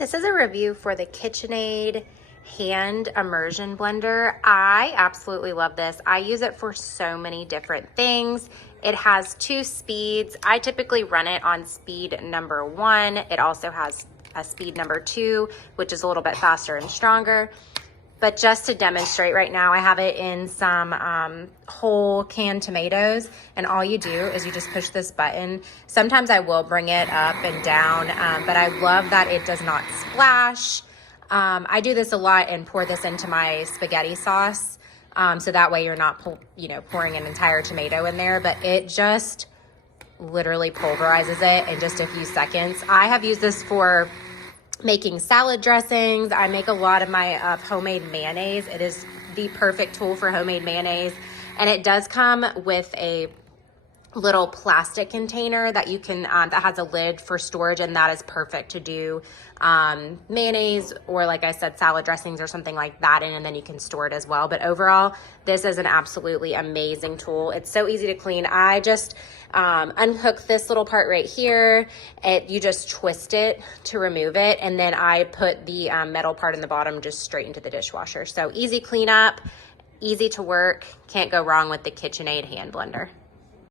This is a review for the KitchenAid hand immersion blender. I absolutely love this. I use it for so many different things. It has 2 speeds. I typically run it on speed number 1. It also has a speed number 2, which is a little bit faster and stronger. But just to demonstrate right now, I have it in some whole canned tomatoes, and all you do is you just push this button. Sometimes I will bring it up and down, but I love that it does not splash. I do this a lot and pour this into my spaghetti sauce, so that way you're not pouring an entire tomato in there, but it just literally pulverizes it in just a few seconds. I have used this for making salad dressings. I make a lot of my homemade mayonnaise. It is the perfect tool for homemade mayonnaise. And it does come with a little plastic container that you can, that has a lid for storage, and that is perfect to do mayonnaise or, like I said, salad dressings or something like that in, and then you can store it as well. But overall, this is an absolutely amazing tool. It's so easy to clean. I just unhook this little part right here. You just twist it to remove it, and then I put the metal part in the bottom just straight into the dishwasher. So easy cleanup, easy to work. Can't go wrong with the KitchenAid hand blender.